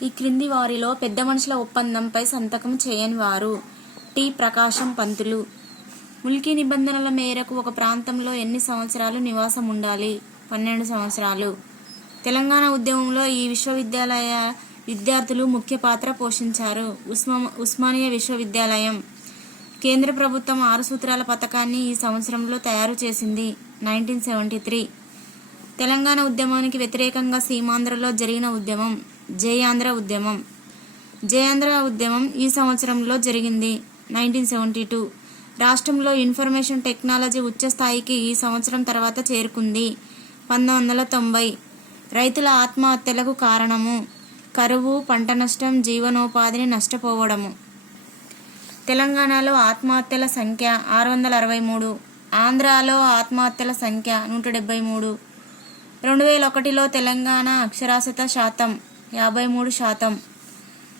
ఈ క్రింది వారిలో పెద్ద మనుషుల ఒప్పందంపై సంతకం చేయని వారు: టి. ప్రకాశం పంతులు. ముల్కీ నిబంధనల మేరకు ఒక ప్రాంతంలో ఎన్ని సంవత్సరాలు నివాసం ఉండాలి? 12 సంవత్సరాలు. తెలంగాణ ఉద్యమంలో ఈ విశ్వవిద్యాలయ విద్యార్థులు ముఖ్య పాత్ర పోషించారు. ఉస్మానియా విశ్వవిద్యాలయం. కేంద్ర ప్రభుత్వం 6 సూత్రాల పథకాన్ని ఈ సంవత్సరంలో తయారు చేసింది. 1973. తెలంగాణ ఉద్యమానికి వ్యతిరేకంగా సీమాంధ్రలో జరిగిన ఉద్యమం జయాంధ్ర ఉద్యమం. జయాంధ్ర ఉద్యమం ఈ సంవత్సరంలో జరిగింది. 1972. రాష్ట్రంలో ఇన్ఫర్మేషన్ టెక్నాలజీ ఉచ్చ స్థాయికి ఈ సంవత్సరం తర్వాత చేరుకుంది. 1990. రైతుల ఆత్మహత్యలకు కారణము: కరువు, పంట నష్టం, జీవనోపాధిని నష్టపోవడము. తెలంగాణలో ఆత్మహత్యల సంఖ్య 663. ఆంధ్రాలో ఆత్మహత్యల సంఖ్య 173. 2001లో తెలంగాణ అక్షరాస్యత శాతం 53%.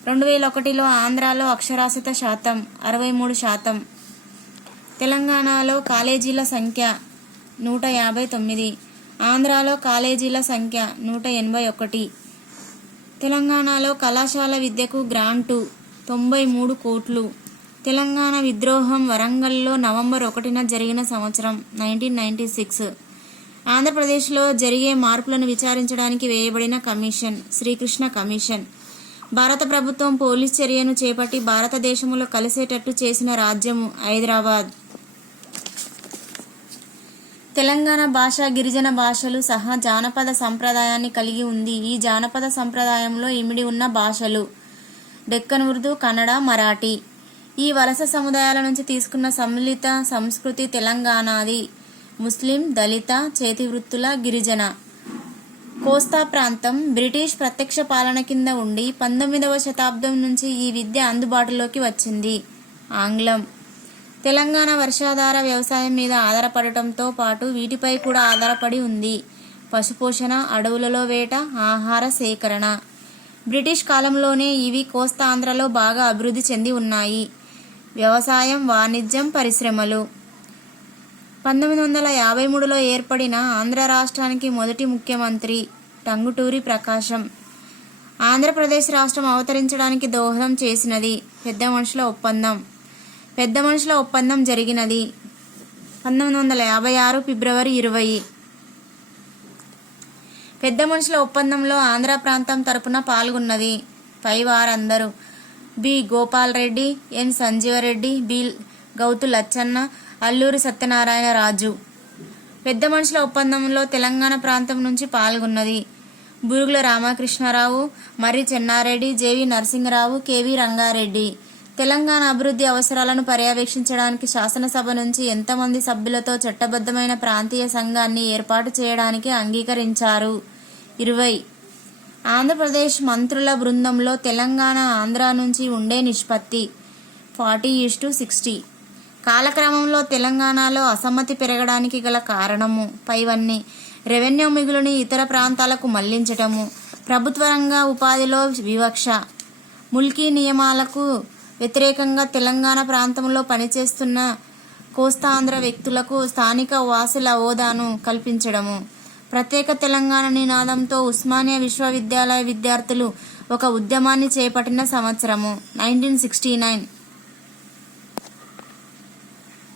2001లో ఆంధ్రాలో అక్షరాస్యత శాతం 63%. తెలంగాణలో కాలేజీల సంఖ్య 159. ఆంధ్రాలో కాలేజీల సంఖ్య 181. తెలంగాణలో కళాశాల విద్యకు గ్రాంటు 93 కోట్లు. తెలంగాణ విద్రోహం వరంగల్లో నవంబర్ 1న జరిగిన సంవత్సరం 1996. ఆంధ్రప్రదేశ్లో జరిగే మార్పులను విచారించడానికి వేయబడిన కమిషన్ శ్రీకృష్ణ కమిషన్. భారత ప్రభుత్వం పోలీస్ చర్యను చేపట్టి భారతదేశంలో కలిసేటట్టు చేసిన రాజ్యము హైదరాబాద్. తెలంగాణ భాష గిరిజన భాషలు సహా జానపద సంప్రదాయాన్ని కలిగి ఉంది. ఈ జానపద సంప్రదాయంలో ఇమిడి ఉన్న భాషలు డెక్కన్ ఉర్దూ, కన్నడ, మరాఠీ. ఈ వలస సముదాయాల నుంచి తీసుకున్న సమ్మిళిత సంస్కృతి తెలంగాణది. ముస్లిం, దళిత, చేతివృత్తుల, గిరిజన. కోస్తా ప్రాంతం బ్రిటిష్ ప్రత్యక్ష పాలన కింద ఉండి 19వ శతాబ్దం నుంచి ఈ విద్య అందుబాటులోకి వచ్చింది. ఆంగ్లం. తెలంగాణ వర్షాధార వ్యవసాయం మీద ఆధారపడటంతో పాటు వీటిపై కూడా ఆధారపడి ఉంది. పశుపోషణ, అడవులలో వేట, ఆహార సేకరణ. బ్రిటిష్ కాలంలోనే ఇవి కోస్తాంధ్రలో బాగా అభివృద్ధి చెంది ఉన్నాయి. వ్యవసాయం, వాణిజ్యం, పరిశ్రమలు. 1953లో ఏర్పడిన ఆంధ్ర రాష్ట్రానికి మొదటి ముఖ్యమంత్రి టంగుటూరి ప్రకాశం. ఆంధ్రప్రదేశ్ రాష్ట్రం అవతరించడానికి దోహదం చేసినది పెద్ద మనుషుల ఒప్పందం. పెద్ద మనుషుల ఒప్పందం జరిగినది 1956 ఫిబ్రవరి 20. పెద్ద మనుషుల ఒప్పందంలో ఆంధ్ర ప్రాంతం తరపున పాల్గొన్నది పై వారందరూ: బి. గోపాల్ రెడ్డి, ఎన్. సంజీవరెడ్డి, బి. గౌతు లచ్చన్న, అల్లూరి సత్యనారాయణ రాజు. పెద్ద మనుషుల ఒప్పందంలో తెలంగాణ ప్రాంతం నుంచి పాల్గొన్నది బూరుగుల రామకృష్ణారావు, మర్రి చెన్నారెడ్డి, జేవి నరసింహరావు, కెవి రంగారెడ్డి. తెలంగాణ అభివృద్ధి అవసరాలను పర్యవేక్షించడానికి శాసనసభ నుంచి ఎంతమంది సభ్యులతో చట్టబద్ధమైన ప్రాంతీయ సంఘాన్ని ఏర్పాటు చేయడానికి అంగీకరించారు? 20. ఆంధ్రప్రదేశ్ మంత్రుల బృందంలో తెలంగాణ, ఆంధ్ర నుంచి ఉండే నిష్పత్తి 40:60. కాలక్రమంలో తెలంగాణలో అసమ్మతి పెరగడానికి గల కారణము పైవన్నీ: రెవెన్యూ మిగులుని ఇతర ప్రాంతాలకు మళ్లించటము, ప్రభుత్వ రంగ ఉపాధిలో వివక్ష, ముల్కీ నియమాలకు వ్యతిరేకంగా తెలంగాణ ప్రాంతంలో పనిచేస్తున్న కోస్తాంధ్ర వ్యక్తులకు స్థానిక వాసుల హోదాను కల్పించడము. ప్రత్యేక తెలంగాణ నినాదంతో ఉస్మానియా విశ్వవిద్యాలయ విద్యార్థులు ఒక ఉద్యమాన్ని చేపట్టిన సంవత్సరము 1969.